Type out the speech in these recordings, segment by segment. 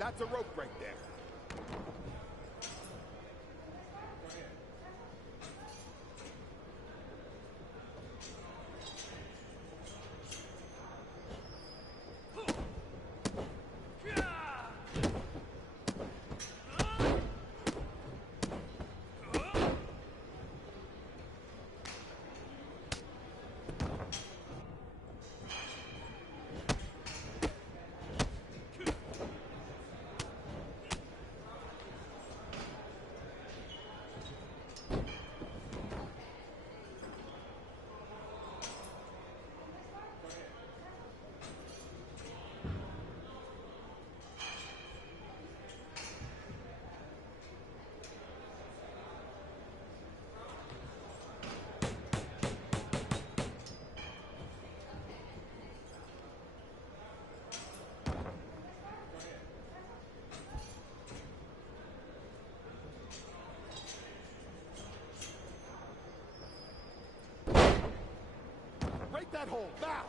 That's a rope right there. Break that hole, now!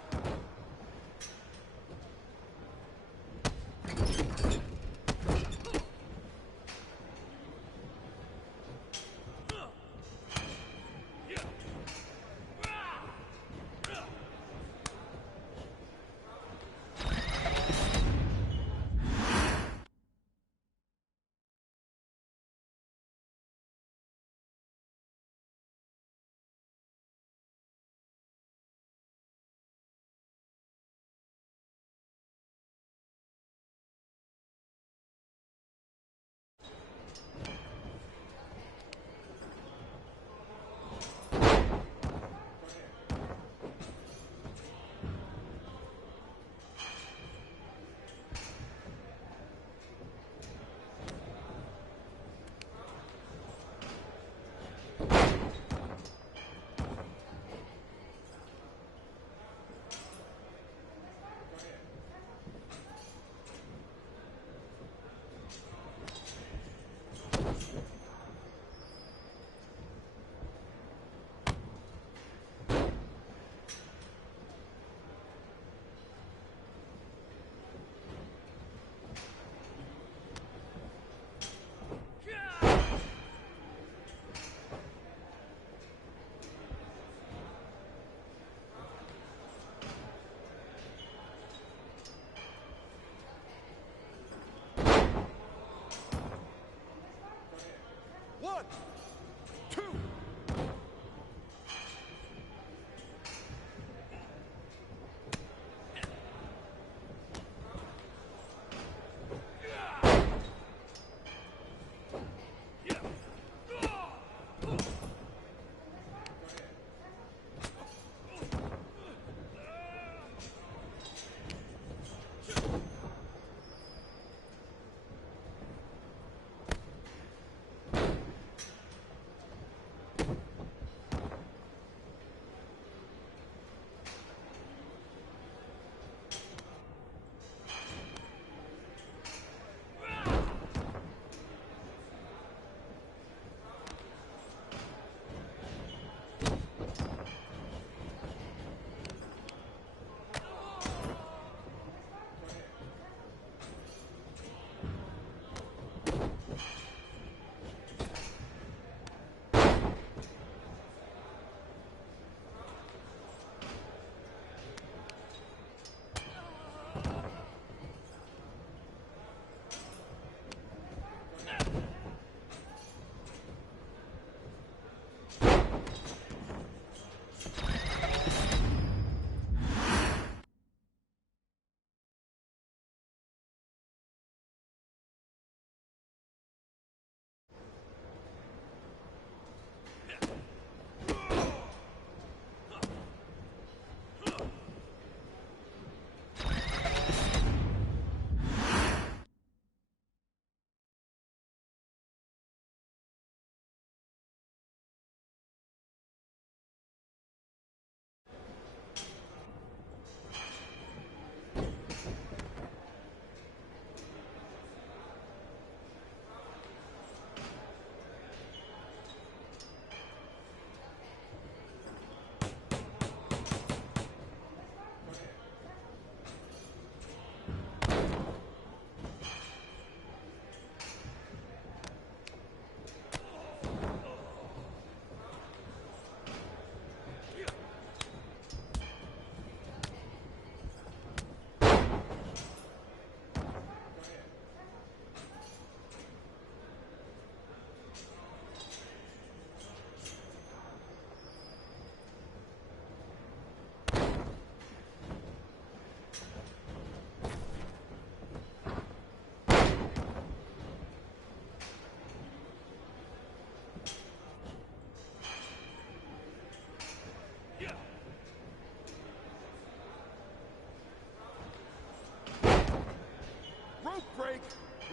break,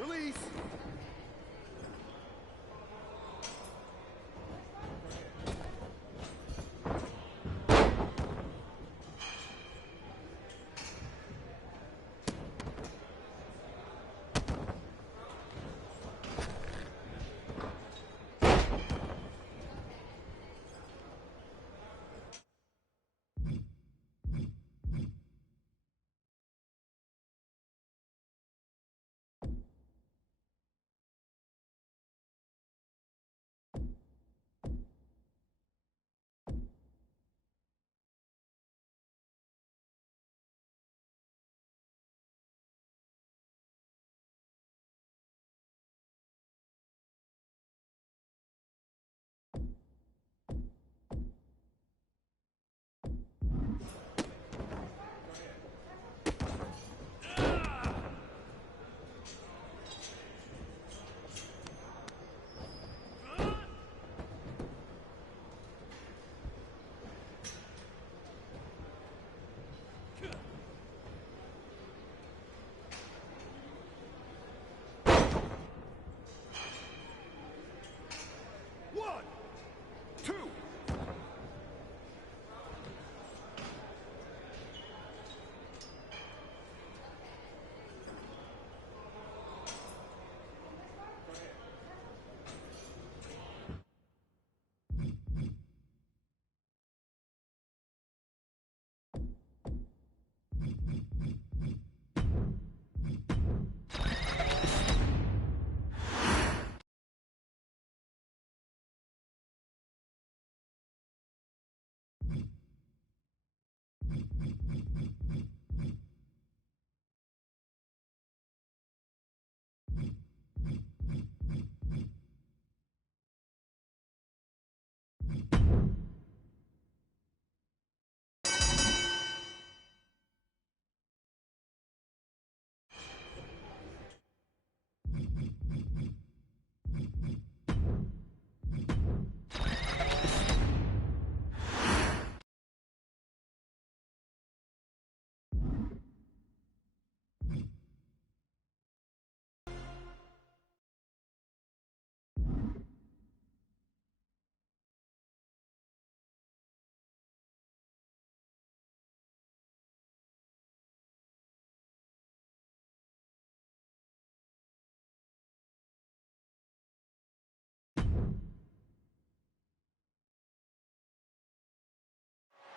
release. One, two.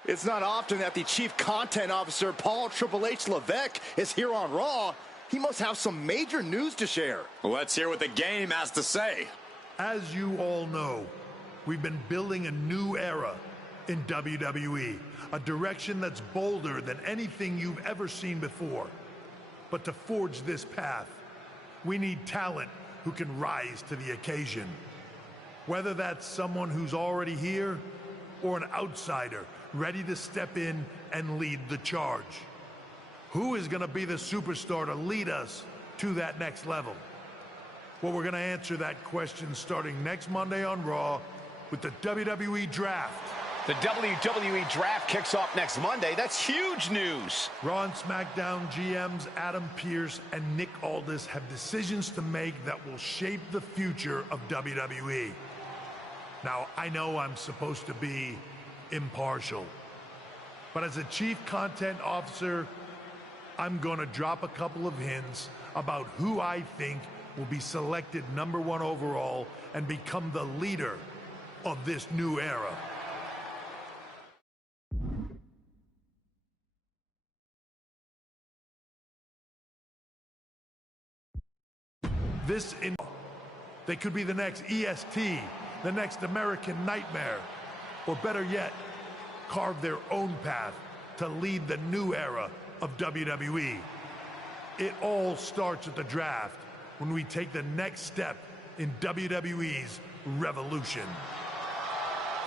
It's not often that the Chief Content Officer, Paul Triple H Levesque, is here on Raw. He must have some major news to share. Let's hear what the game has to say. As you all know, we've been building a new era in WWE, a direction that's bolder than anything you've ever seen before. But to forge this path, we need talent who can rise to the occasion. Whether that's someone who's already here or an outsider ready to step in and lead the charge. Who is going to be the superstar to lead us to that next level? Well, we're going to answer that question starting next Monday on Raw with the WWE Draft. The WWE Draft kicks off next Monday. That's huge news. Raw and SmackDown GMs Adam Pearce and Nick Aldis have decisions to make that will shape the future of WWE. Now, I know I'm supposed to be impartial, but as a Chief Content Officer, I'm going to drop a couple of hints about who I think will be selected #1 overall and become the leader of this new era. They could be the next EST, the next American Nightmare, or better yet, carve their own path to lead the new era of WWE. It all starts at the draft when we take the next step in WWE's revolution.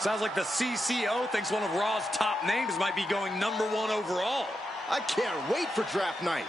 Sounds like the CCO thinks one of Raw's top names might be going #1 overall. I can't wait for draft night.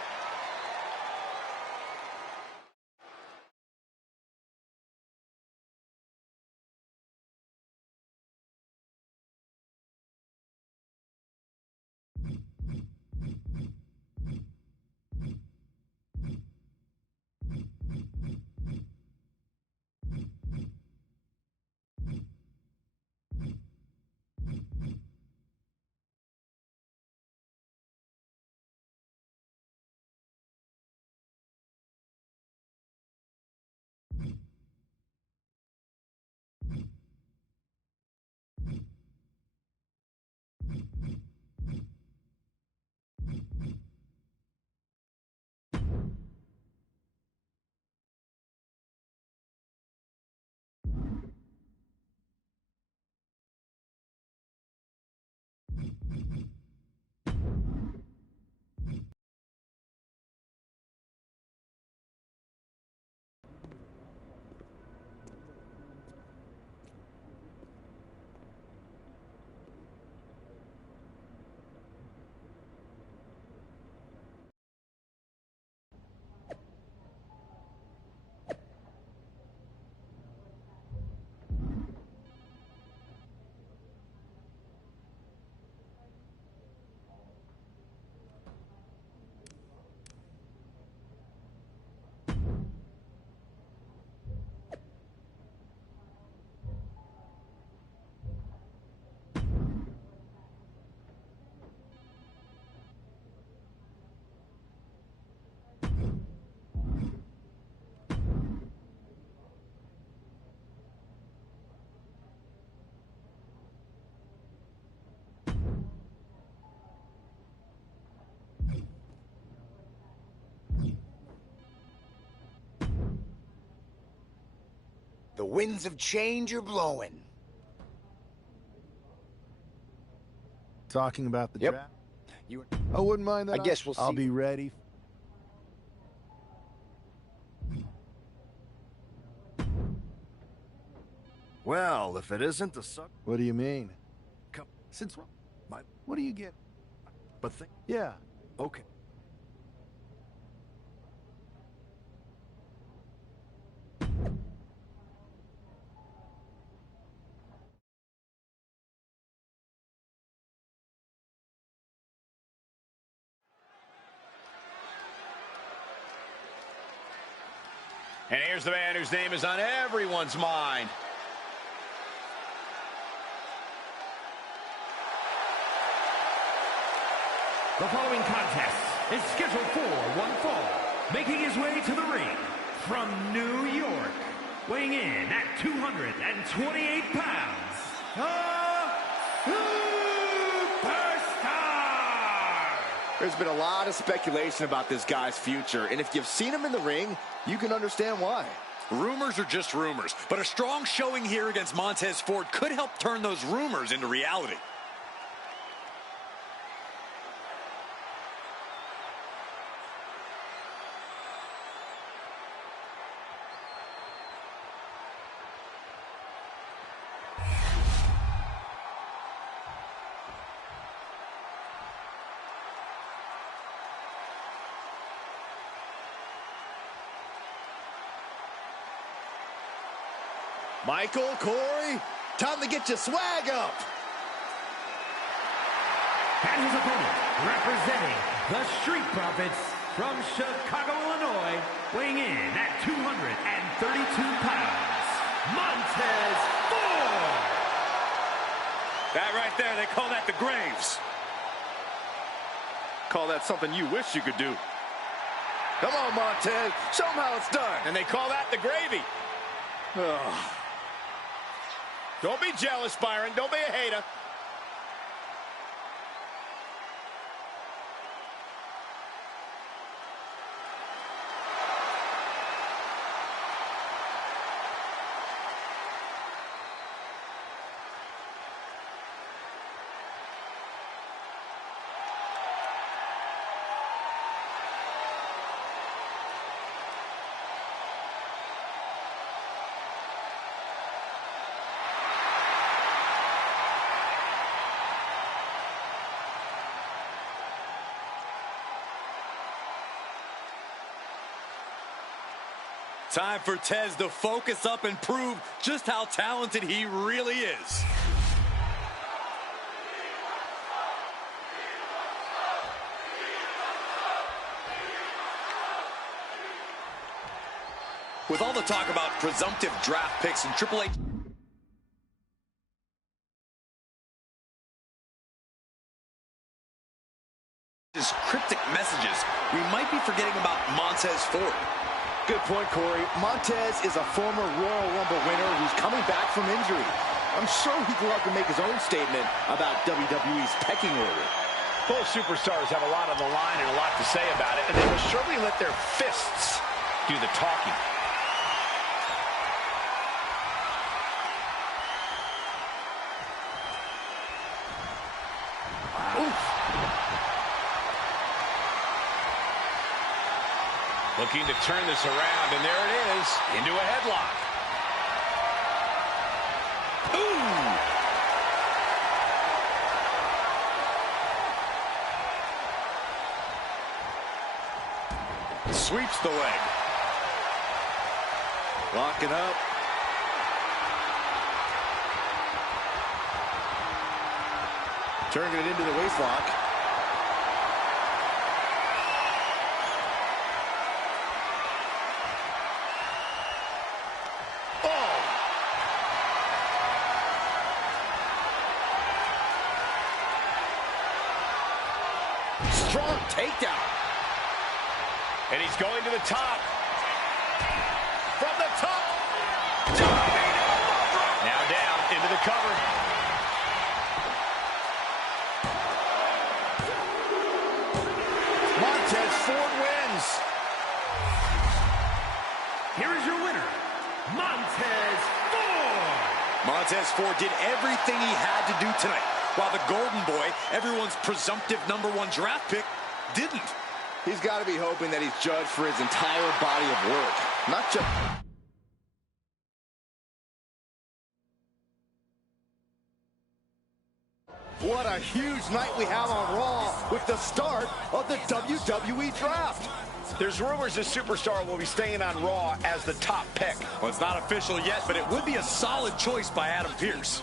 The winds of change are blowing. Talking about the Yep. draft? I wouldn't mind that. I guess we'll see. I'll be ready. Well, if it isn't the suck. What do you mean? Come. Since what do you get? But think. Yeah. Okay. And here's the man whose name is on everyone's mind. The following contest is scheduled for one fall. Making his way to the ring from New York, weighing in at 228 pounds, the Superstar! There's been a lot of speculation about this guy's future, and if you've seen him in the ring, you can understand why. Rumors are just rumors, but a strong showing here against Montez Ford could help turn those rumors into reality. Michael, Corey, time to get your swag up. And his opponent, representing the Street Profits from Chicago, Illinois, weighing in at 232 pounds, Montez Ford! That right there, they call that the Graves. Call that something you wish you could do. Come on, Montez. Show them how it's done. And they call that the gravy. Don't be jealous, Byron. Don't be a hater. Time for Tez to focus up and prove just how talented he really is. With all the talk about presumptive draft picks and Triple H's cryptic messages, we might be forgetting about Montez Ford. Good point, Corey. Montez is a former Royal Rumble winner who's coming back from injury. I'm sure he'd love to make his own statement about WWE's pecking order. Both superstars have a lot on the line and a lot to say about it, and they will surely let their fists do the talking. Looking to turn this around, and there it is, into a headlock. Ooh! Sweeps the leg. Locking up. Turning it into the waistlock. Strong takedown. And he's going to the top. From the top. Now down into the cover. Montez Ford wins. Here is your winner, Montez Ford. Montez Ford did everything he had to do tonight, while the Golden Boy, everyone's presumptive #1 draft pick, didn't. He's got to be hoping that he's judged for his entire body of work, not just... What a huge night we have on Raw with the start of the WWE Draft. There's rumors this superstar will be staying on Raw as the top pick. Well, it's not official yet, but it would be a solid choice by Adam Pearce.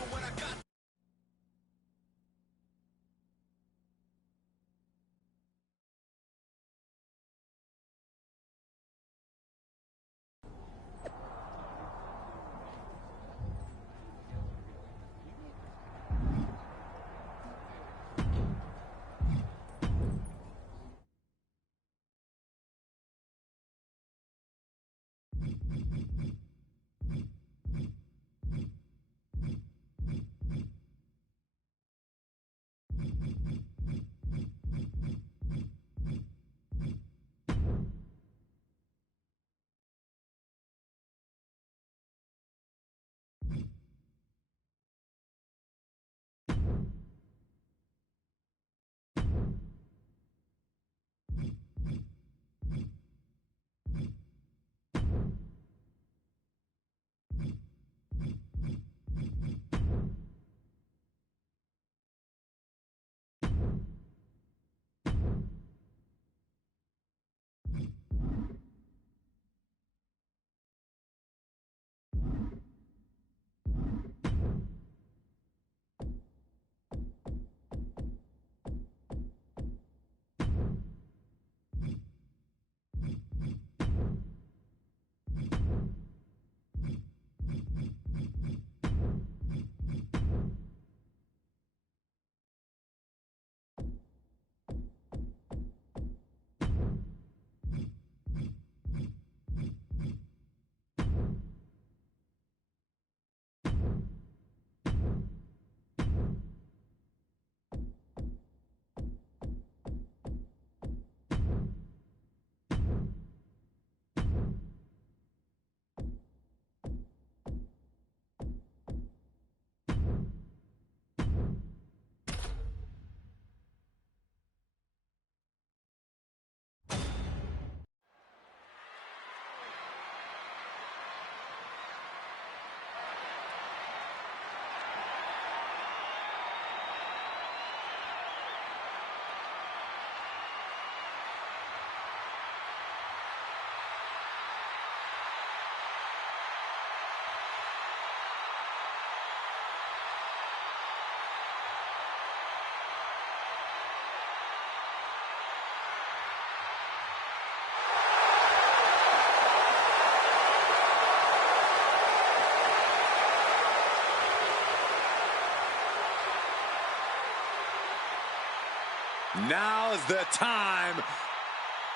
Now's the time.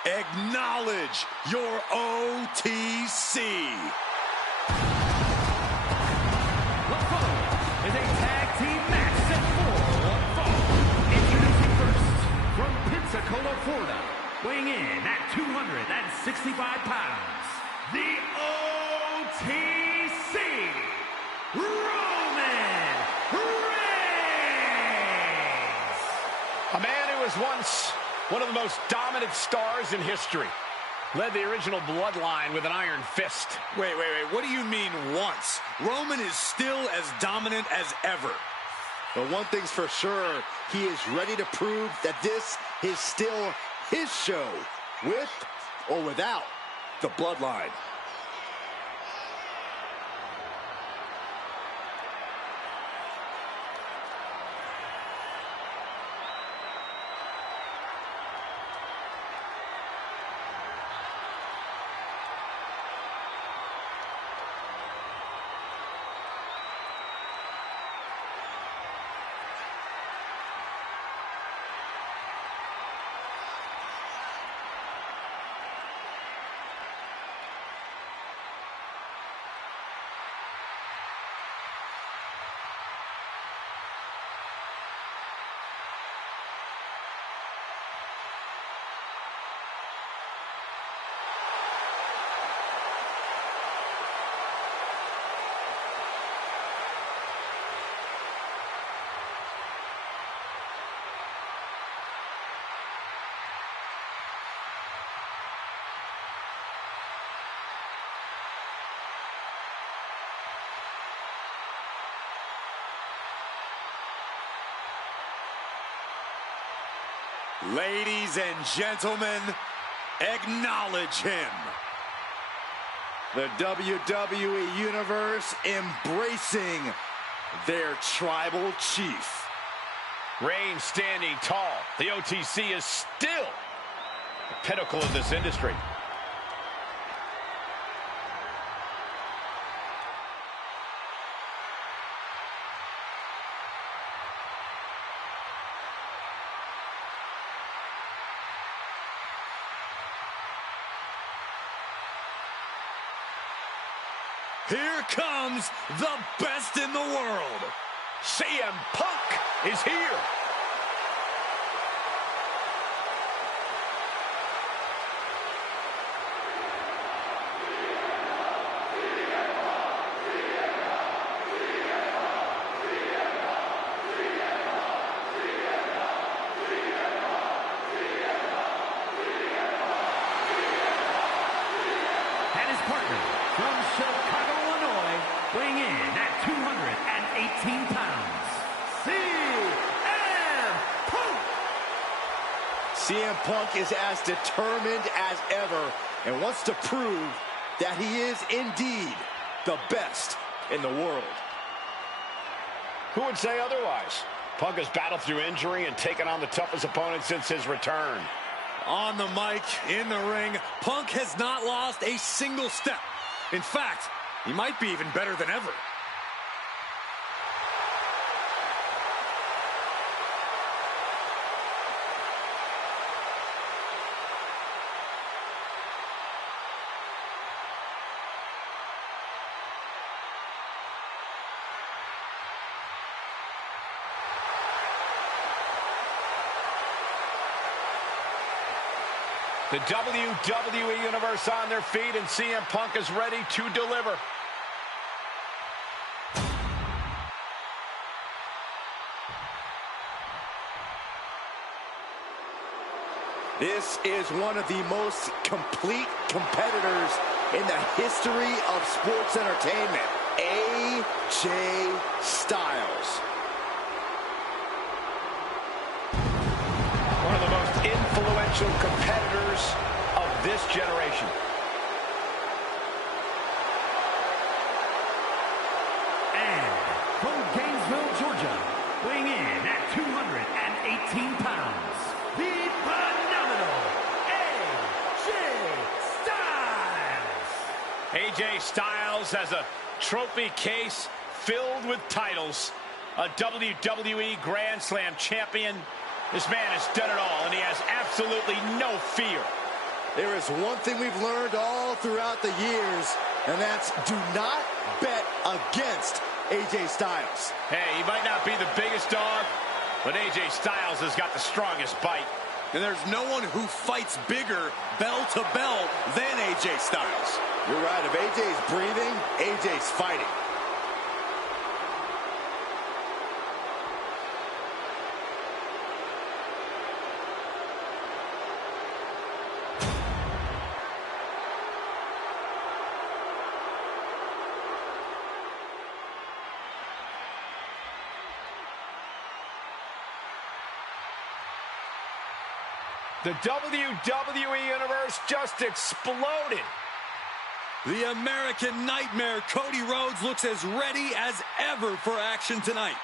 Acknowledge your OTC. What follows is a tag team match set for one fall. Introducing first, from Pensacola, Florida, weighing in at 265 pounds, the OTC, Roman Reigns. A man who was once one of the most dominant stars in history. Led the original bloodline with an iron fist. Wait. What do you mean once? Roman is still as dominant as ever. But one thing's for sure, he is ready to prove that this is still his show, with or without the bloodline. Ladies and gentlemen, acknowledge him. The WWE Universe embracing their tribal chief. Reigns standing tall. The OTC is still the pinnacle of this industry. Here comes the best in the world. CM Punk is here. And his partner from Chicago, Illinois, weighing in at 218 pounds, CM Punk! CM Punk is as determined as ever and wants to prove that he is indeed the best in the world. Who would say otherwise? Punk has battled through injury and taken on the toughest opponent since his return. On the mic, in the ring, Punk has not lost a single step. In fact, he might be even better than ever. The WWE Universe on their feet, and CM Punk is ready to deliver. This is one of the most complete competitors in the history of sports entertainment. AJ Styles. One of the most influential competitors of this generation. And from Gainesville, Georgia, weighing in at 218 pounds, the phenomenal AJ Styles! AJ Styles has a trophy case filled with titles. A WWE Grand Slam champion. This man has done it all, and he has absolutely no fear. There is one thing we've learned all throughout the years, and that's do not bet against AJ Styles. Hey, he might not be the biggest dog, but AJ Styles has got the strongest bite. And there's no one who fights bigger bell to bell than AJ Styles. You're right. If AJ's breathing, AJ's fighting. The WWE Universe just exploded. The American Nightmare, Cody Rhodes, looks as ready as ever for action tonight.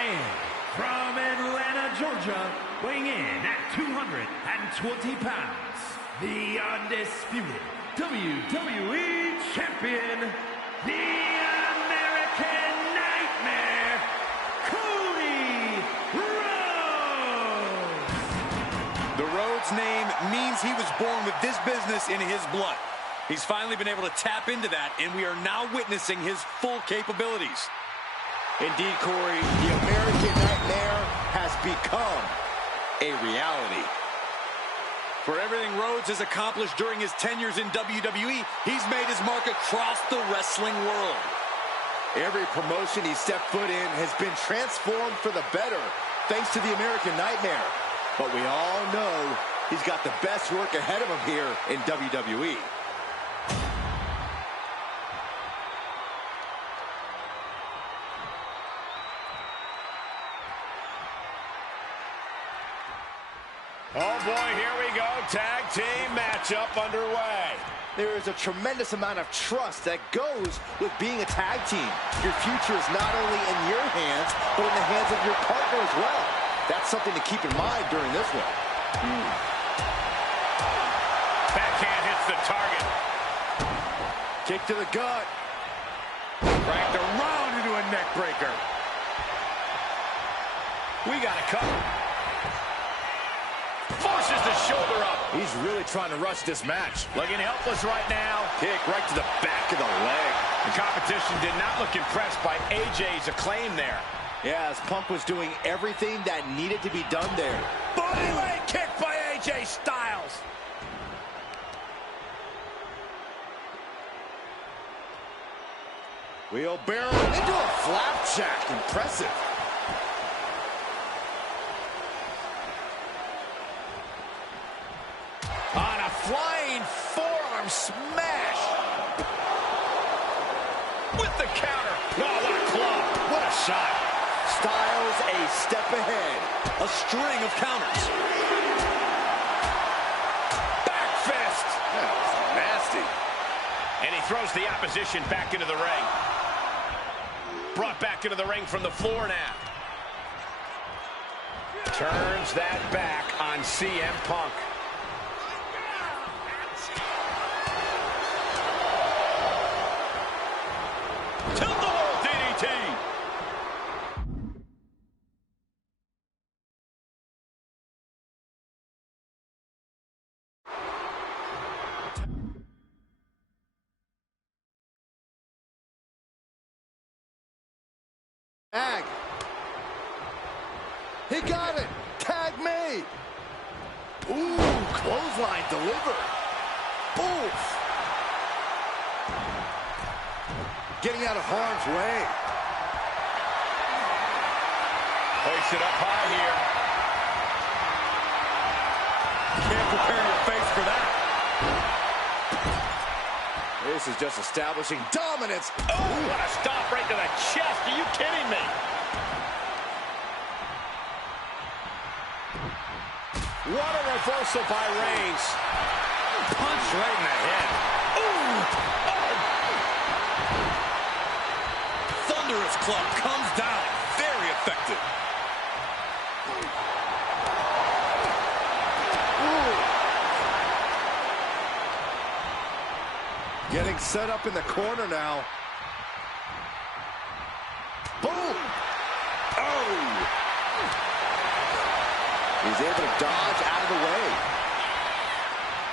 And from Atlanta, Georgia, weighing in at 220 pounds, the undisputed WWE Champion, the American Nightmare, Cody Rhodes! The Rhodes name means he was born with this business in his blood. He's finally been able to tap into that, and we are now witnessing his full capabilities. Indeed, Corey, the American Nightmare become a reality. For everything Rhodes has accomplished during his tenures in WWE, he's made his mark across the wrestling world. Every promotion he stepped foot in has been transformed for the better, thanks to the American Nightmare. But we all know he's got the best work ahead of him here in WWE. Oh boy, here we go. Tag team matchup underway. There is a tremendous amount of trust that goes with being a tag team. Your future is not only in your hands, but in the hands of your partner as well. That's something to keep in mind during this one. Backhand hits the target. Kick to the gut. Cranked around into a neck breaker. We got a cover. Forces the shoulder up. He's really trying to rush this match. Looking helpless right now. Kick right to the back of the leg. The competition did not look impressed by AJ's acclaim there. Yeah, as Punk was doing everything that needed to be done there. Bodyweight kick by AJ Styles. Wheelbarrow into a flapjack. Impressive. On a flying forearm smash. With the counter. Oh, what a club. What a shot. Styles a step ahead. A string of counters. Back fist. That was nasty. And he throws the opposition back into the ring. Brought back into the ring from the floor now. Turns that back on CM Punk. Tilt-the-wall DDT. Tag. He got it. Tag made. Ooh, clothesline delivered. Oof. Getting out of harm's way. Hoist it up high here. Can't prepare your face for that. This is just establishing dominance. Oh, what a stop right to the chest. Are you kidding me? What a reversal by Reigns. Punch right in the head. Ooh. Oh. Thunderous club comes down. Very effective. Getting set up in the corner now. Boom! Oh! He's able to dodge out of the way.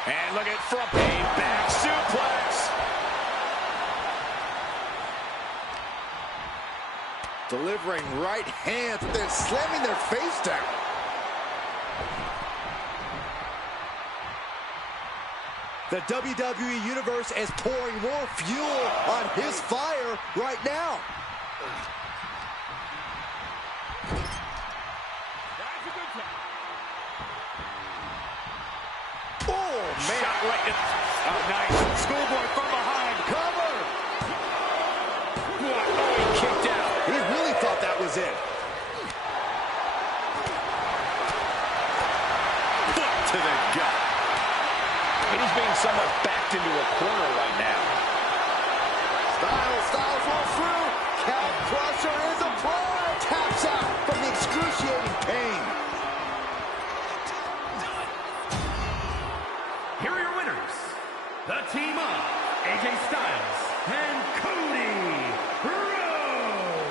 And look at from a back suplex. Delivering right hands, but then slamming their face down. The WWE Universe is pouring more fuel on his fire right now. Oh, man. Shot right in. Oh, nice. Schoolboy from behind. Cover. What? Oh, he kicked out. He really thought that was it. Foot to the gut. And he's being somewhat backed into a corner right now. Styles rolls through. Calf crusher is applied. Taps out from the excruciating pain. Here are your winners. The team of AJ Styles and Cody Rhodes.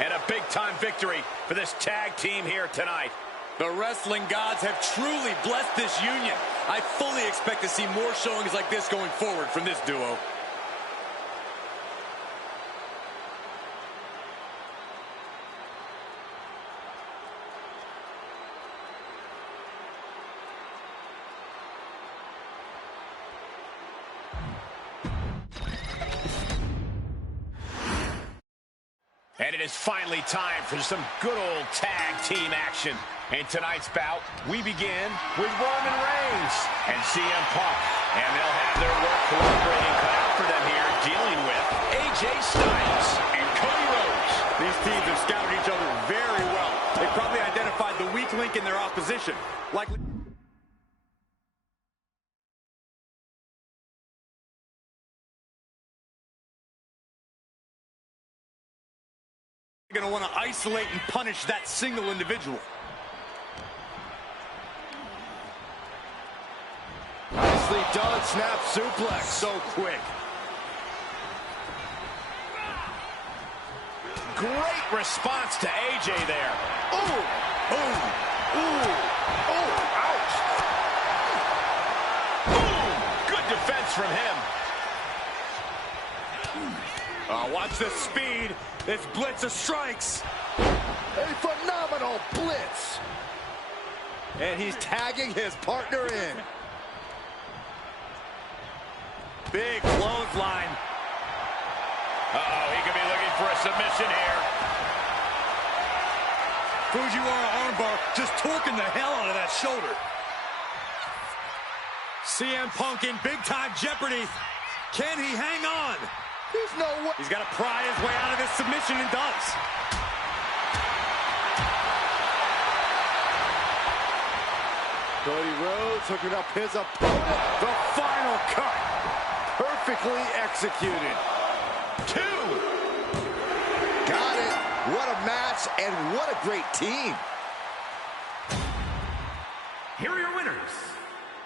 And a big-time victory for this tag team here tonight. The wrestling gods have truly blessed this union. I fully expect to see more showings like this going forward from this duo. And it is finally time for some good old tag team action. In tonight's bout, we begin with Roman Reigns and CM Punk. And they'll have their work cooperating cut out for them here, dealing with AJ Styles and Cody Rhodes. These teams have scouted each other very well. They probably identified the weak link in their opposition. Likely. Going to want to isolate and punish that single individual. Nicely done, snap suplex. So quick. Great response to AJ there. Ooh, ooh, ooh, oh, ouch. Boom! Good defense from him. Watch the speed. This blitz of strikes. A phenomenal blitz. And he's tagging his partner in. Big clothesline. Uh-oh, he could be looking for a submission here. Fujiwara armbar just torquing the hell out of that shoulder. CM Punk in big-time jeopardy. Can he hang on? There's no way. He's got to pry his way out of this submission and does. Cody Rhodes hooking up his opponent. The final cut. Perfectly executed. 2. Got it. What a match and what a great team. Here are your winners.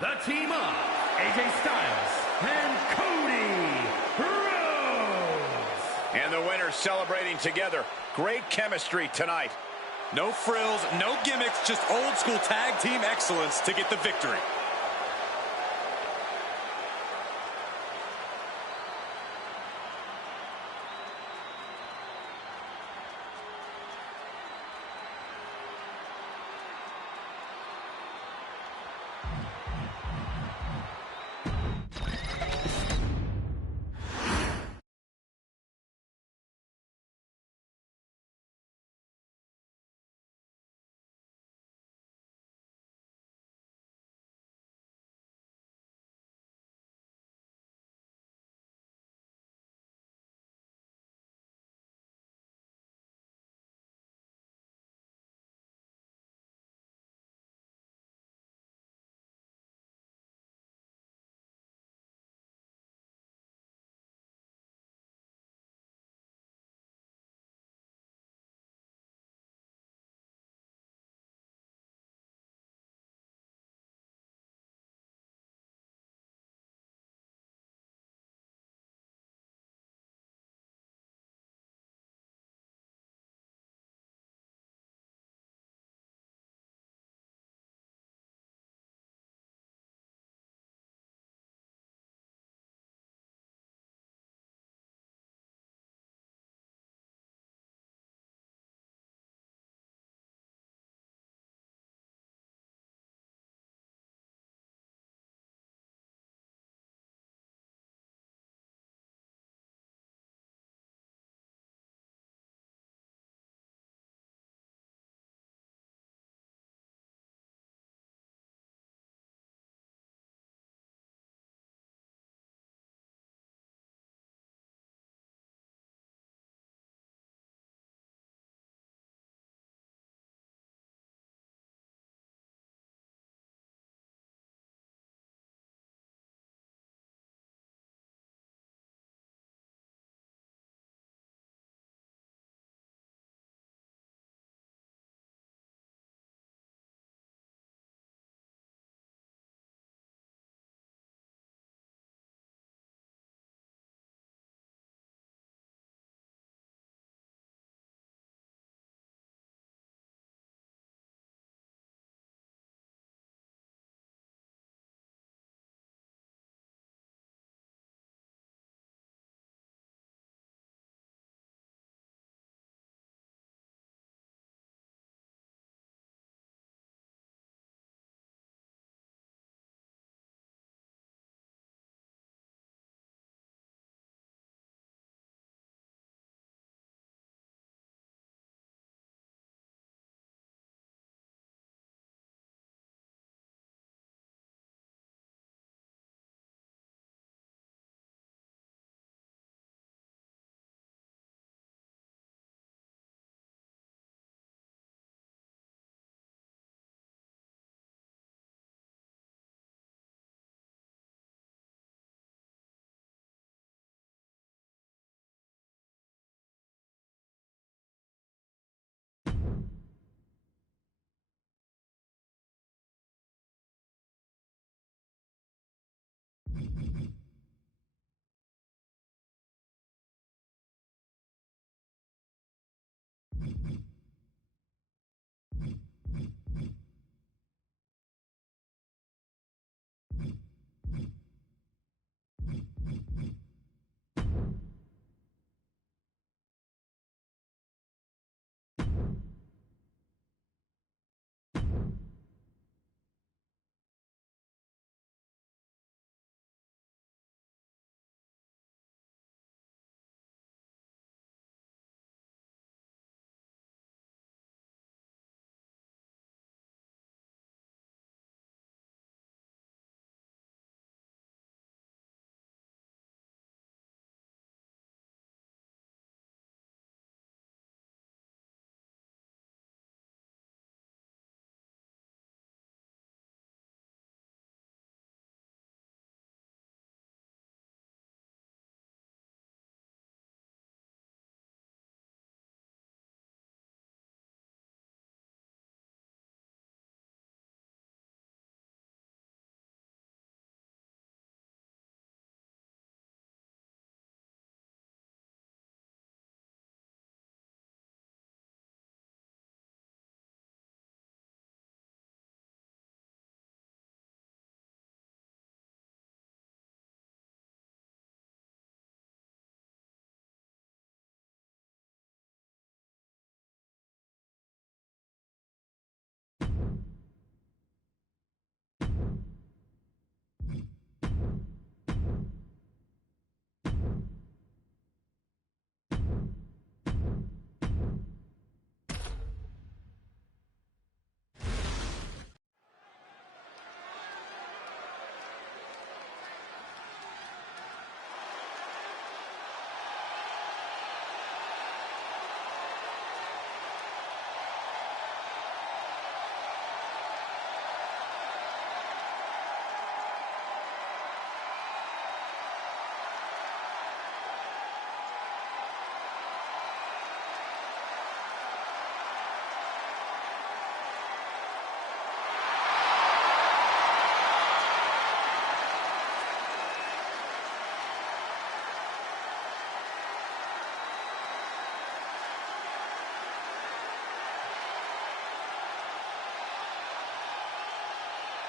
The team of AJ Styles and Cody Rhodes. And the winners celebrating together. Great chemistry tonight. No frills, no gimmicks, just old school tag team excellence to get the victory.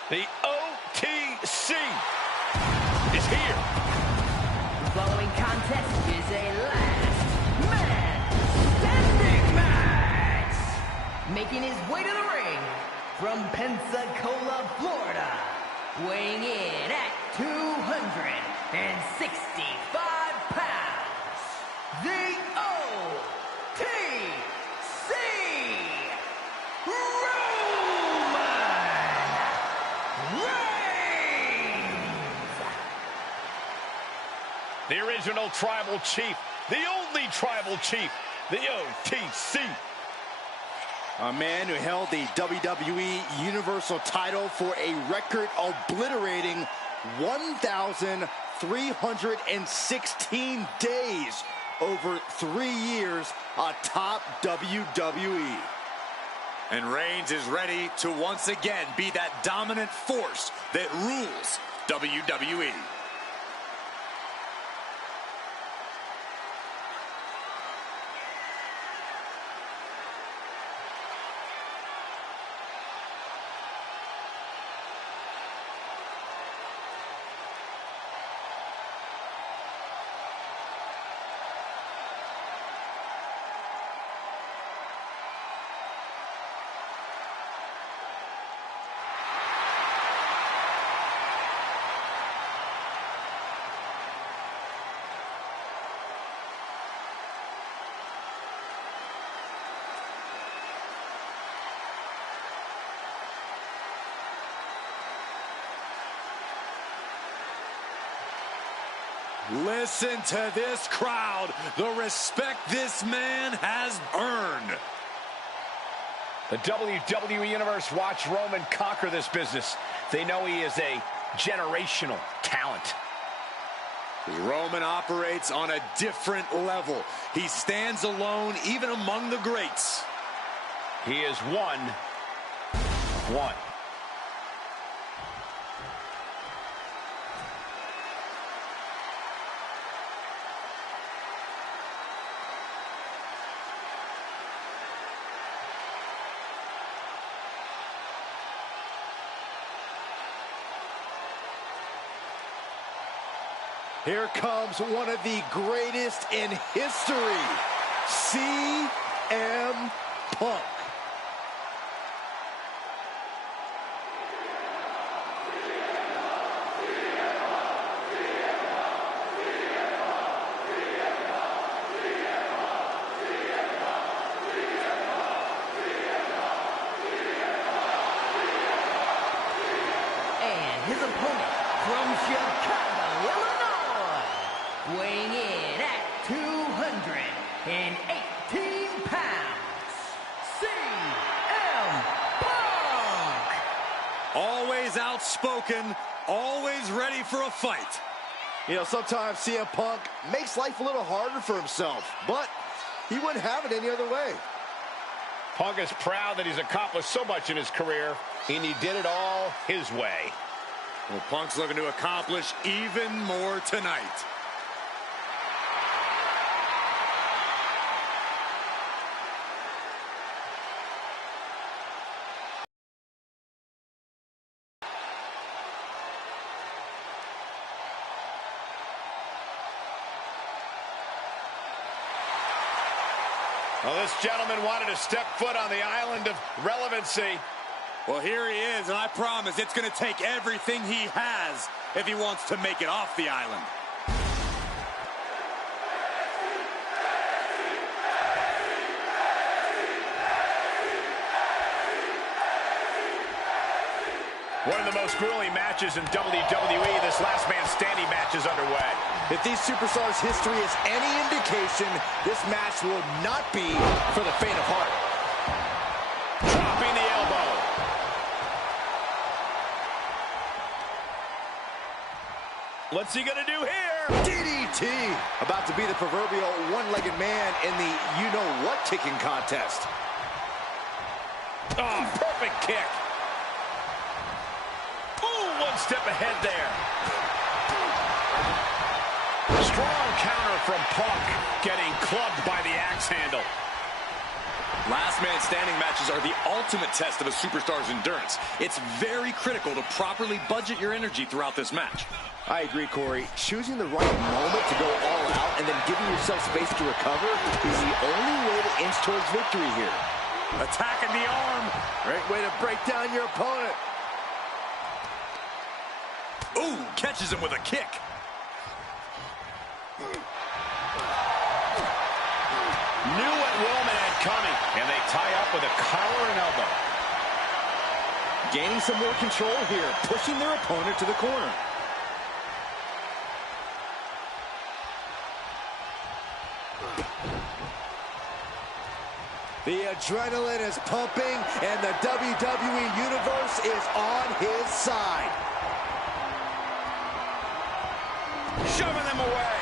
The OTC is here. The following contest is a last man standing match. Making his way to the ring from Pensacola, Florida, weighing in at 265 pounds, the OTC, The original tribal chief, the only tribal chief, the OTC. A man who held the WWE Universal title for a record obliterating 1,316 days over 3 years atop WWE. And Reigns is ready to once again be that dominant force that rules WWE. Listen to this crowd, the respect this man has earned. The WWE Universe watched Roman conquer this business. They know he is a generational talent. Roman operates on a different level. He stands alone even among the greats. He is one. Here comes one of the greatest in history, CM Punk. and his opponent from Chicago, Illinois, weighing in at 218 pounds, CM Punk. Always outspoken, always ready for a fight. You know, sometimes CM Punk makes life a little harder for himself, but he wouldn't have it any other way. Punk is proud that he's accomplished so much in his career, and he did it all his way. Well, Punk's looking to accomplish even more tonight. Well, this gentleman wanted to step foot on the island of relevancy. Well, here he is, and I promise it's going to take everything he has if he wants to make it off the island. One of the most grueling matches in WWE. This last man standing match is underway. If these superstars' history is any indication, this match will not be for the faint of heart. Dropping the elbow. What's he gonna do here? DDT! About to be the proverbial one-legged man in the you-know-what kicking contest. Oh, perfect kick. Ooh, one step ahead there. Strong counter from Punk, getting clubbed by the axe handle. Last man standing matches are the ultimate test of a superstar's endurance. It's very critical to properly budget your energy throughout this match. I agree, Corey. Choosing the right moment to go all out and then giving yourself space to recover is the only way to inch towards victory here. Attacking the arm. Great way to break down your opponent. Ooh, catches him with a kick. Knew what Roman had coming, and they tie up with a collar and elbow. Gaining some more control here, pushing their opponent to the corner. The adrenaline is pumping, and the WWE Universe is on his side. Shoving them away.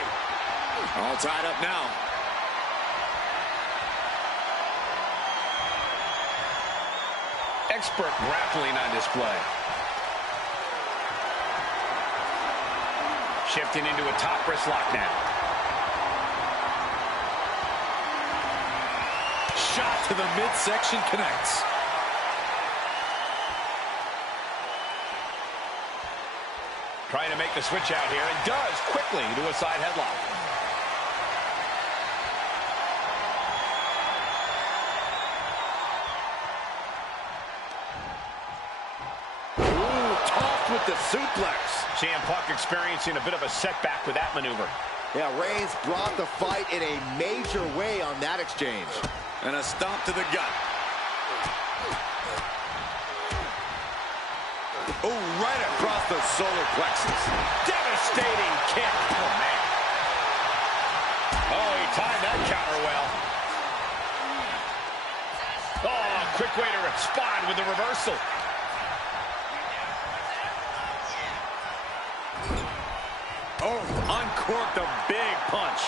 All tied up now. Expert grappling on display. Shifting into a top wrist lock now. Shot to the midsection connects. Trying to make the switch out here, and does quickly to a side headlock. Ooh, tossed with the suplex. CM Punk experiencing a bit of a setback with that maneuver. Yeah, Reigns brought the fight in a major way on that exchange. And a stomp to the gut. Oh, right across the solar plexus. Devastating kick. Oh, man. Oh, he timed that counter well. Oh, quick way to respond with the reversal. Oh, uncorked a big punch.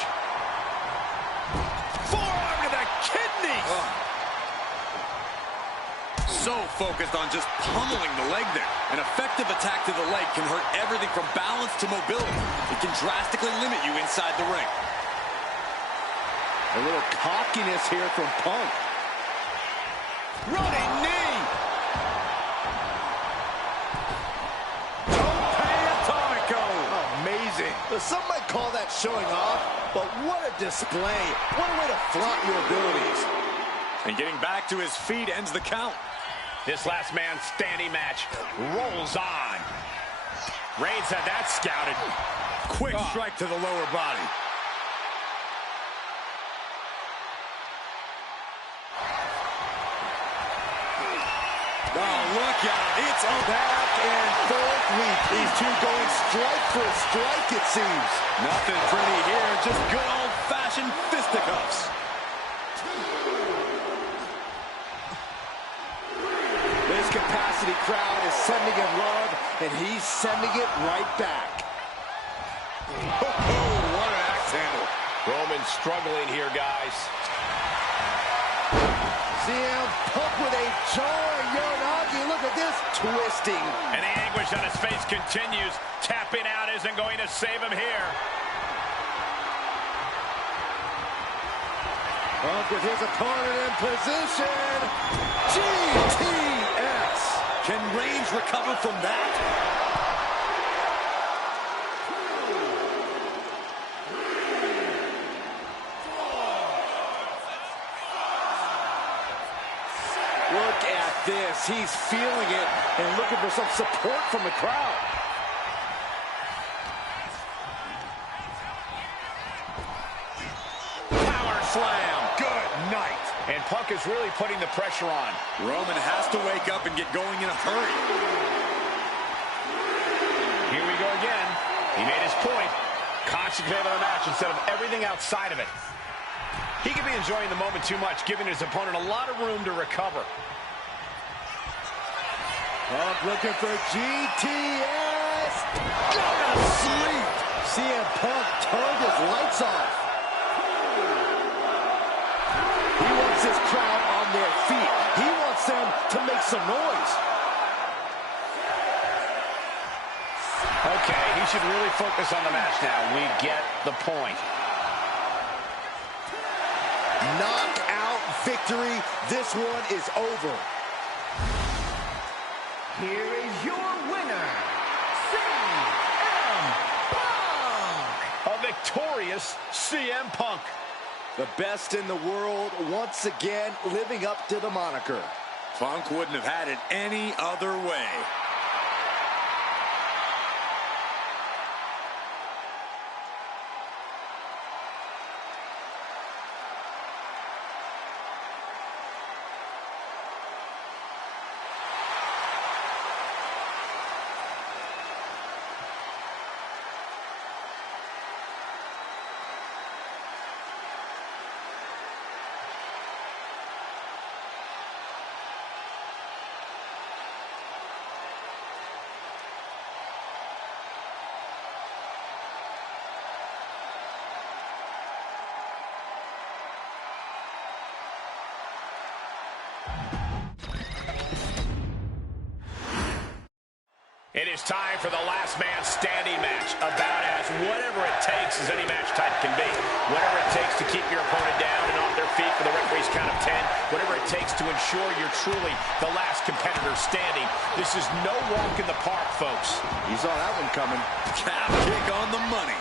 Forearm to the kidneys. Oh. So focused on just pummeling the leg there. An effective attack to the leg can hurt everything from balance to mobility. It can drastically limit you inside the ring. A little cockiness here from Punk. Running knee. Some might call that showing off, but what a display. What a way to flaunt your abilities. And getting back to his feet ends the count. This last man standing match rolls on. Reigns had that scouted. Quick strike to the lower body. Oh, look out. It's a back and forth leap. These two going strike for strike, it seems. Nothing pretty here, just good old-fashioned fisticuffs. This capacity crowd is sending him love, and he's sending it right back. Oh, what an axe handle. Roman struggling here, guys. CM Punk with a jarring Uranagi. Look at this twisting. And the anguish on his face continues. Tapping out isn't going to save him here. Punk with his opponent in position. GTS. Can Reigns recover from that? Look at this. He's feeling it and looking for some support from the crowd. Power slam. Good night. And Punk is really putting the pressure on. Roman has to wake up and get going in a hurry. Here we go again. He made his point. Concentrate on the match instead of everything outside of it. He could be enjoying the moment too much, giving his opponent a lot of room to recover. Punk looking for GTS. Go to sleep. CM Punk turned his lights off. He wants his crowd on their feet. He wants them to make some noise. Okay, he should really focus on the match now. We get the point. Knockout victory. This one is over. Here is your winner, CM Punk! A victorious CM Punk. The best in the world once again living up to the moniker. Punk wouldn't have had it any other way. It is time for the last man standing match. About as whatever it takes as any match type can be. Whatever it takes to keep your opponent down and off their feet for the referee's count of 10. Whatever it takes to ensure you're truly the last competitor standing. This is no walk in the park, folks. You saw that one coming. Calf kick on the money.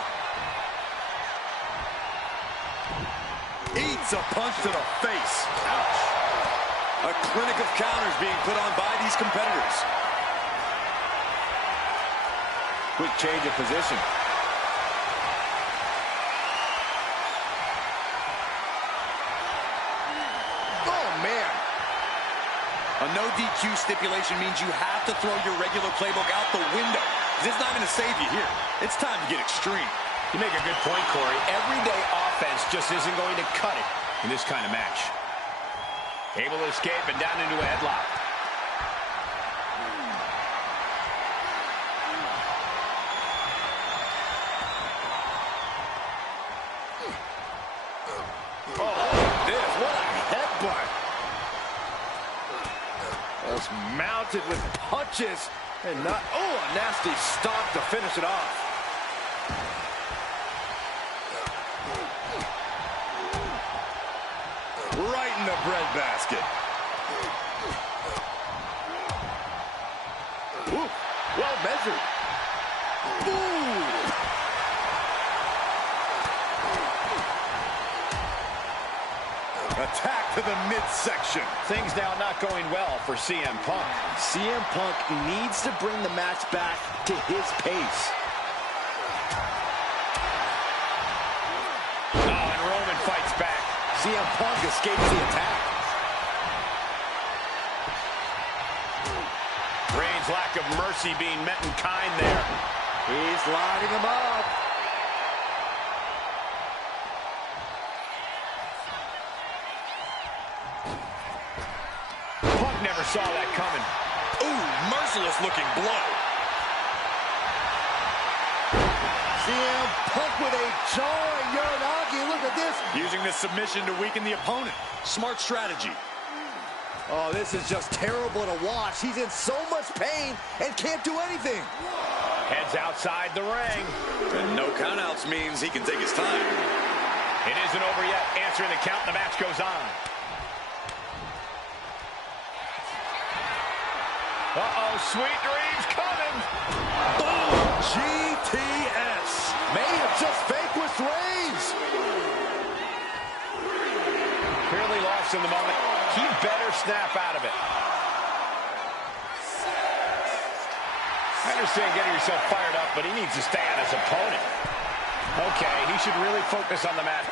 Eats a punch to the face. Ouch. A clinic of counters being put on by these competitors. Quick change of position. Oh, man. A no DQ stipulation means you have to throw your regular playbook out the window. It's not going to save you here. It's time to get extreme. You make a good point, Corey. Everyday offense just isn't going to cut it in this kind of match. Able to escape and down into a headlock. Mounted with punches and not, oh, a nasty stomp to finish it off. Right in the breadbasket. Ooh, well measured. Ooh. Attack to the midsection. Things now not going well for CM Punk. CM Punk needs to bring the match back to his pace. Oh, and Roman fights back. CM Punk escapes the attack. Reigns' lack of mercy being met in kind there. He's lining him up. Never saw that coming. Ooh, merciless looking blow. CM Punk with a jarring Uranagi. Look at this. Using this submission to weaken the opponent. Smart strategy. Oh, this is just terrible to watch. He's in so much pain and can't do anything. Heads outside the ring. And no countouts means he can take his time. It isn't over yet. Answering the count, the match goes on. Uh-oh, sweet dreams coming. Boom! GTS. May have just vanquished Reigns. Clearly lost in the moment. He better snap out of it. I understand getting yourself fired up, but he needs to stay on his opponent. Okay, he should really focus on the mat.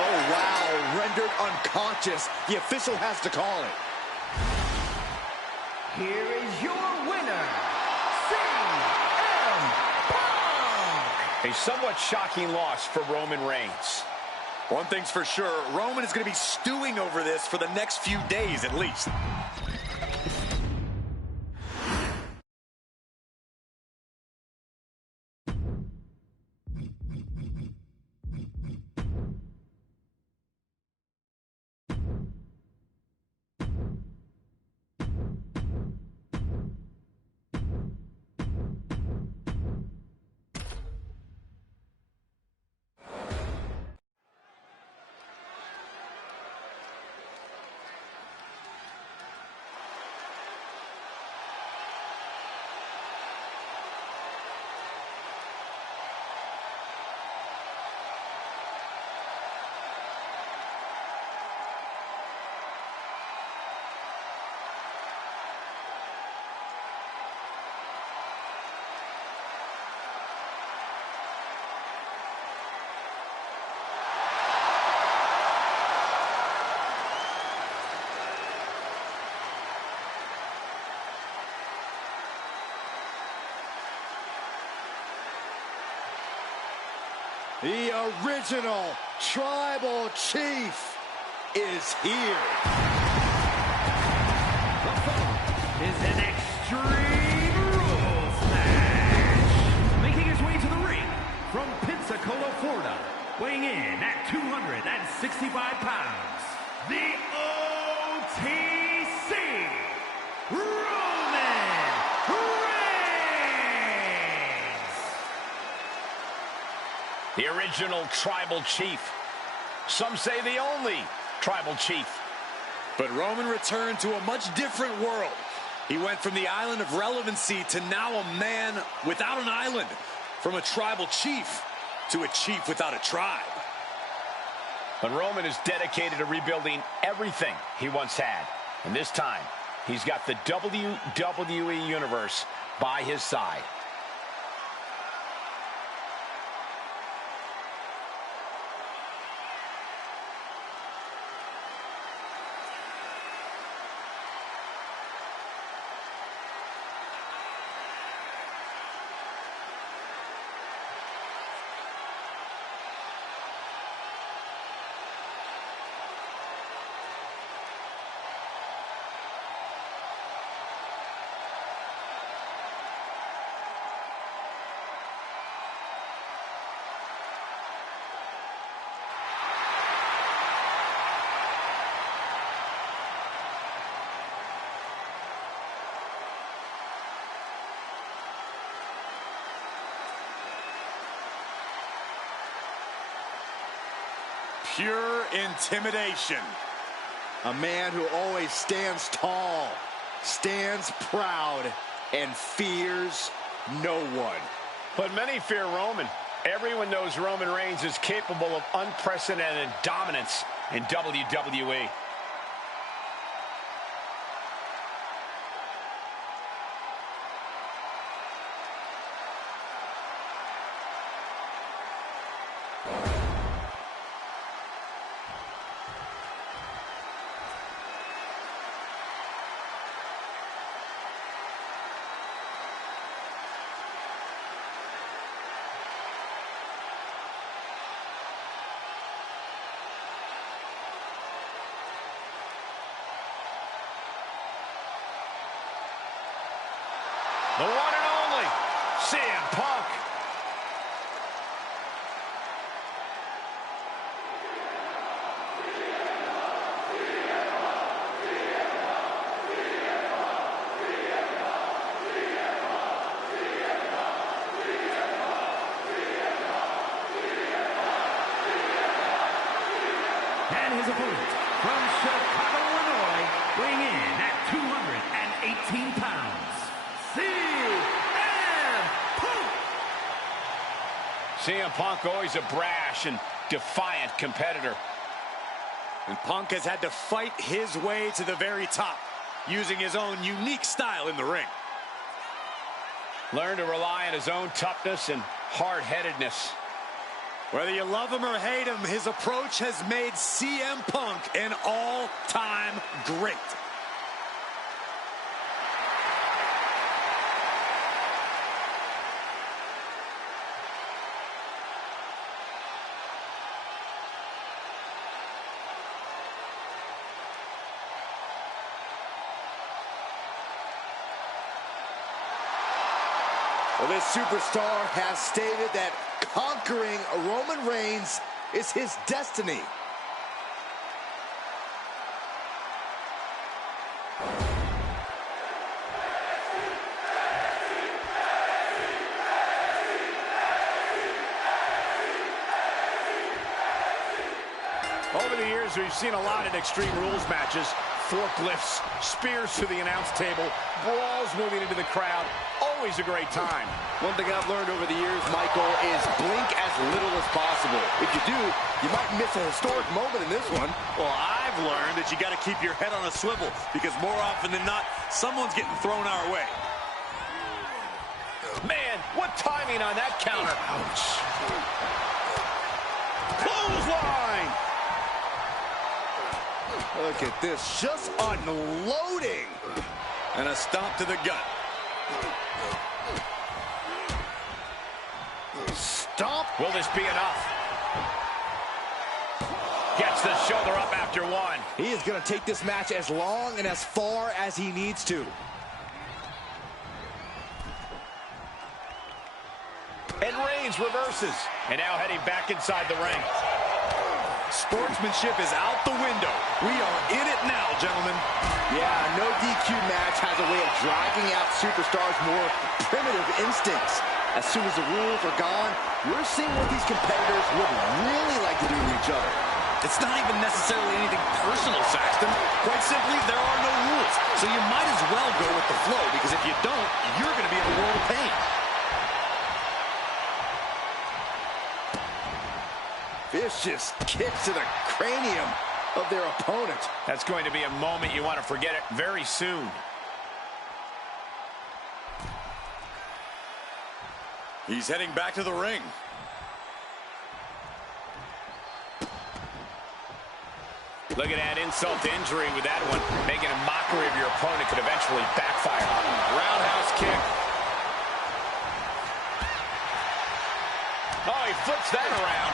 Oh, wow. Rendered unconscious. The official has to call it. Here is your winner, CM Punk! A somewhat shocking loss for Roman Reigns. One thing's for sure, Roman is going to be stewing over this for the next few days at least. The original Tribal Chief is here. The following is an Extreme Rules match. Making his way to the ring from Pensacola, Florida, weighing in at 265 pounds, the OTC, Roman Reigns. The original Tribal Chief. Some say the only Tribal Chief. But Roman returned to a much different world. He went from the island of relevancy to now a man without an island. From a tribal chief to a chief without a tribe. But Roman is dedicated to rebuilding everything he once had. And this time, he's got the WWE Universe by his side. Pure intimidation. A man who always stands tall, stands proud, and fears no one. But many fear Roman. Everyone knows Roman Reigns is capable of unprecedented dominance in WWE. The one and only CM Punk. And his opponent from Chicago, Illinois, weighing in at 218 pounds, CM Punk, always a brash and defiant competitor. And Punk has had to fight his way to the very top, using his own unique style in the ring. Learned to rely on his own toughness and hard-headedness. Whether you love him or hate him, his approach has made CM Punk an all-time great. Well, this superstar has stated that conquering Roman Reigns is his destiny. Over the years, we've seen a lot in Extreme Rules matches. Forklifts, spears to the announce table, brawls moving into the crowd. Always a great time. One thing I've learned over the years, Michael, is blink as little as possible. If you do, you might miss a historic moment in this one. Well, I've learned that you got to keep your head on a swivel because more often than not, someone's getting thrown our way. Man, what timing on that counter. Ouch. Clothesline. Look at this, just unloading. And a stomp to the gut. stomp. Will this be enough? Gets the shoulder up after one. He is going to take this match as long and as far as he needs to. And Reigns reverses. And now heading back inside the ring. Sportsmanship is out the window. We are in it now, gentlemen. Yeah, no DQ match has a way of dragging out superstars' more primitive instincts. As soon as the rules are gone, we're seeing what these competitors would really like to do to each other. It's not even necessarily anything personal, Saxton. Quite simply, there are no rules. So you might as well go with the flow, because if you don't, you're going to be in a world of pain. Vicious kicks to the cranium of their opponent. That's going to be a moment you want to forget it very soon. He's heading back to the ring. Look at that insult to injury with that one. Making a mockery of your opponent could eventually backfire. Roundhouse kick. Oh, he flips that around.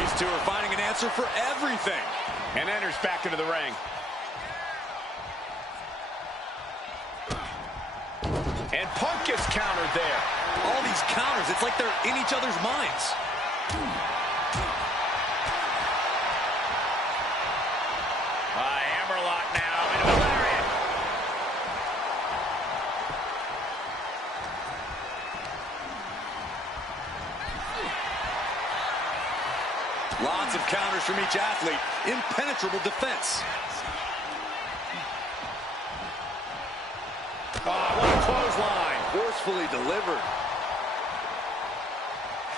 These two are finding an answer for everything. And enters back into the ring. And Punk gets countered there. All these counters, it's like they're in each other's minds. Hammerlock now into the lariat. Lots of counters from each athlete. Impenetrable defense. Oh, what a clothesline. Forcefully delivered.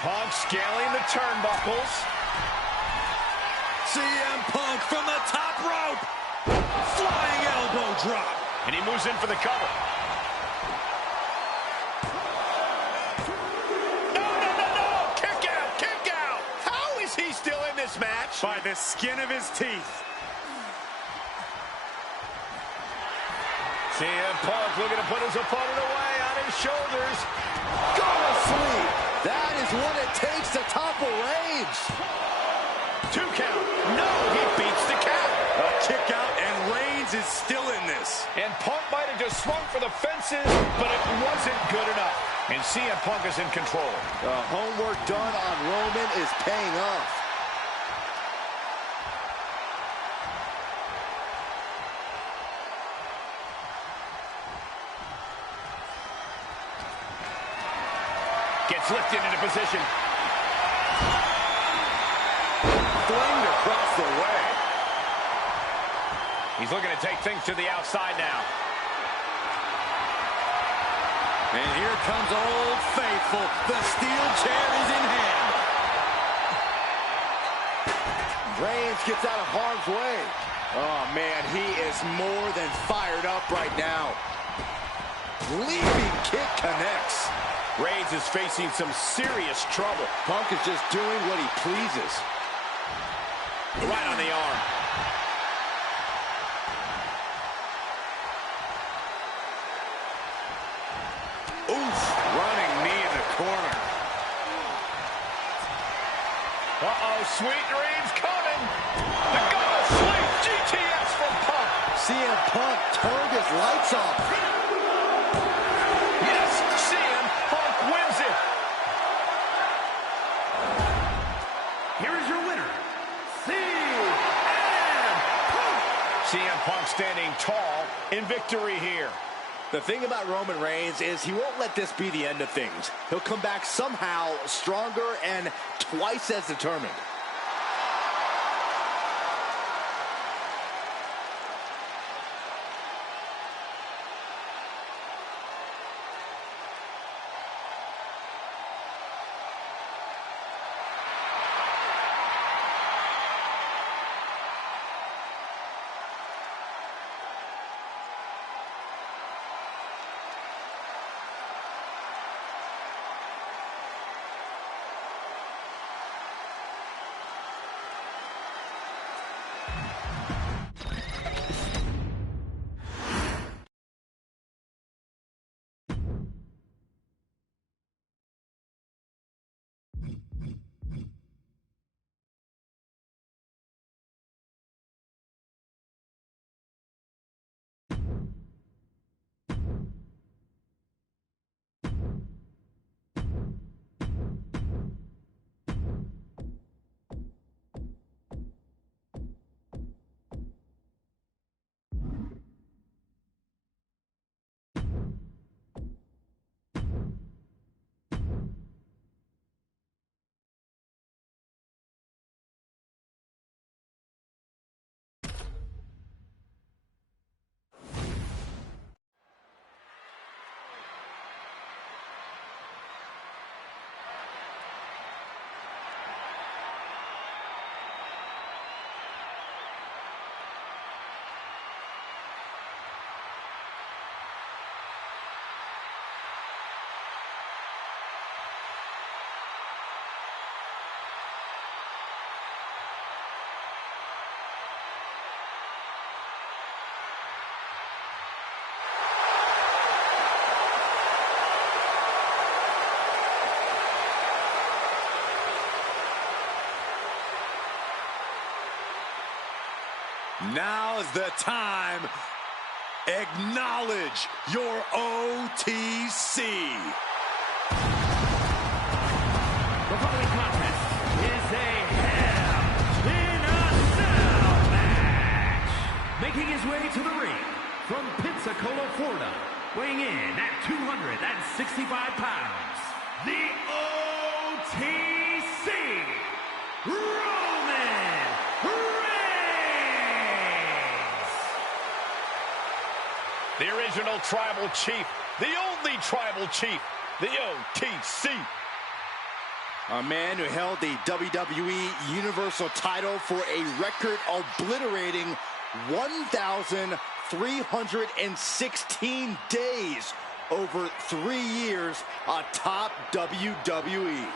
Punk scaling the turnbuckles. CM Punk from the top rope. Flying elbow drop. And he moves in for the cover. No. Kick out. How is he still in this match? By the skin of his teeth. CM Punk looking to put his opponent away on his shoulders. Go to sleep. That is what it takes to topple Reigns. 2 count. No, he beats the count. A kick out, and Reigns is still in this. And Punk might have just swung for the fences, but it wasn't good enough. And CM Punk is in control. The homework done on Roman is paying off. Gets lifted into position. Flamed across the way. He's looking to take things to the outside now. And here comes Old Faithful. The steel chair is in hand. Reigns gets out of harm's way. Oh, man, he is more than fired up right now. Leaping kick connects. Reigns is facing some serious trouble. Punk is just doing what he pleases. Right on the arm. Oof. Running knee in the corner. Uh-oh, sweet dreams coming. The go to sleep. GTS from Punk. CM Punk turned his lights off. Yes, CM Punk wins it. Here is your winner, CM Punk. CM Punk standing tall in victory here. The thing about Roman Reigns is he won't let this be the end of things. He'll come back somehow stronger and twice as determined. Now's the time. Acknowledge your OTC. The following contest is a Hell in a Cell match. Making his way to the ring from Pensacola, Florida, weighing in at 265 pounds, the OTC, Roman Reigns. The original tribal chief, the only tribal chief, the OTC. A man who held the WWE Universal title for a record obliterating 1,316 days over 3 years atop WWE.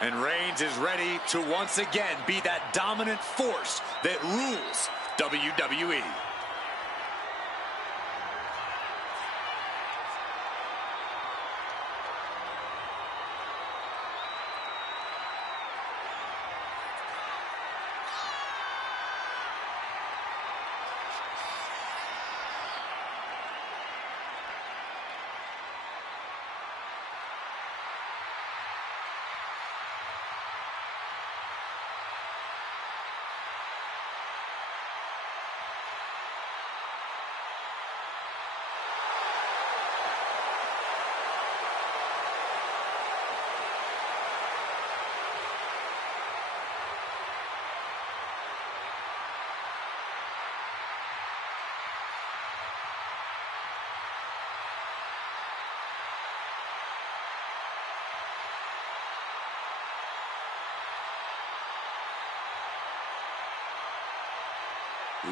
And Reigns is ready to once again be that dominant force that rules WWE.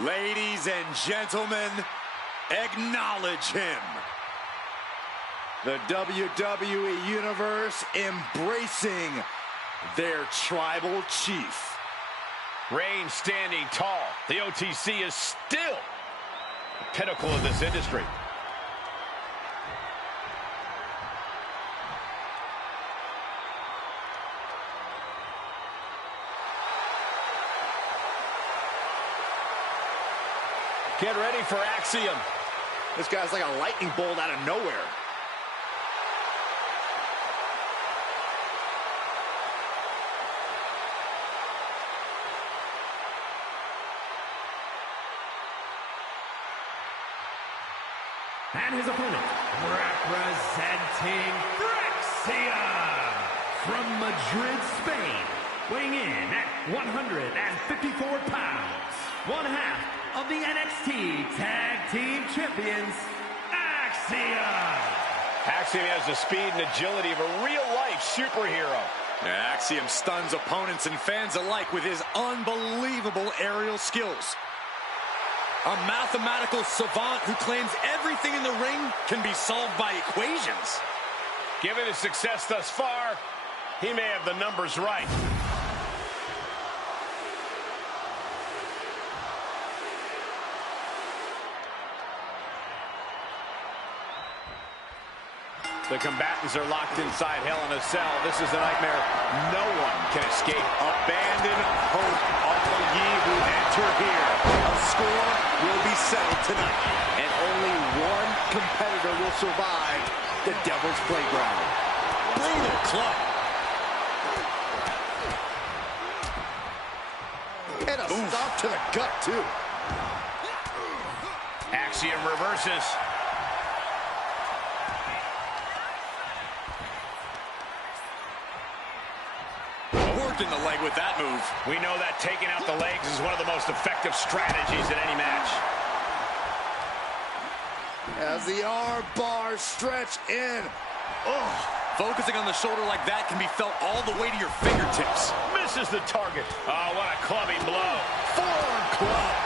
Ladies and gentlemen, acknowledge him. The WWE Universe embracing their tribal chief. Reigns standing tall. The OTC is still the pinnacle of this industry. Get ready for Axiom. This guy's like a lightning bolt out of nowhere. And his opponent, representing Axiom from Madrid, Spain, weighing in at 154 pounds, one half of the NXT Tag Team Champions, Axiom. Axiom has the speed and agility of a real-life superhero. Axiom stuns opponents and fans alike with his unbelievable aerial skills. A mathematical savant who claims everything in the ring can be solved by equations. Given his success thus far, he may have the numbers right. The combatants are locked inside Hell in a Cell. This is a nightmare no one can escape. Abandon hope, all ye who enter here. A score will be settled tonight, and only one competitor will survive the Devil's Playground. Brutal club. And a stop to the gut, too. Axiom reverses. In the leg with that move. We know that taking out the legs is one of the most effective strategies in any match. As the arm bars stretch in. Oh, focusing on the shoulder like that can be felt all the way to your fingertips. Misses the target. Oh, what a clubbing blow. Forearm club.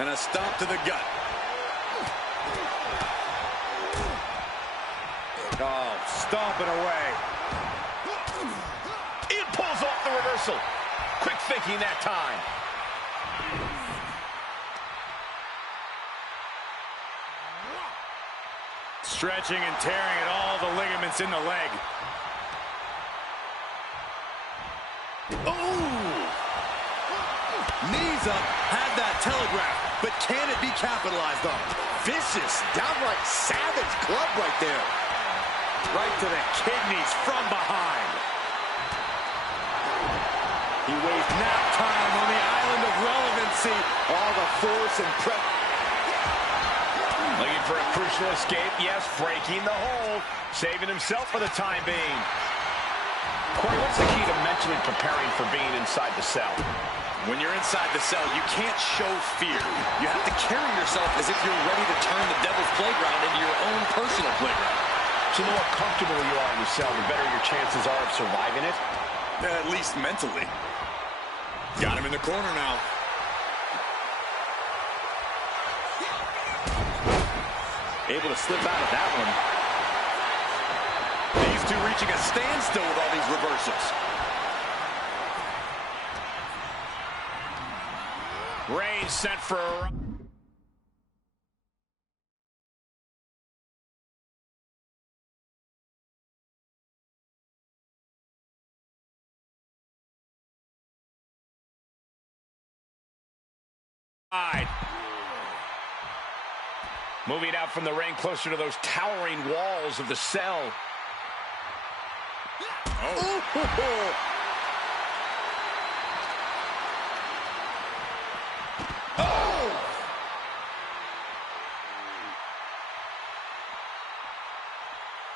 And a stomp to the gut. Oh, stomping away. It pulls off the reversal. Quick thinking that time. Stretching and tearing at all the ligaments in the leg. Oh! Knees up, had that telegraph, but can it be capitalized on? Vicious, downright savage club right there. Right to the kidneys from behind. He wastes nap time on the island of relevancy. All the force and prep. Looking for a crucial escape. Yes, breaking the hold. Saving himself for the time being. Corey, what's the key to mentally preparing for being inside the cell? When you're inside the cell, you can't show fear. You have to carry yourself as if you're ready to turn the devil's playground into your own personal playground. So the more comfortable you are in the cell, the better your chances are of surviving it? At least mentally. Got him in the corner now. Able to slip out of that one. These two reaching a standstill with all these reversals. Reigns set for a... Moving out from the ring closer to those towering walls of the cell. Oh.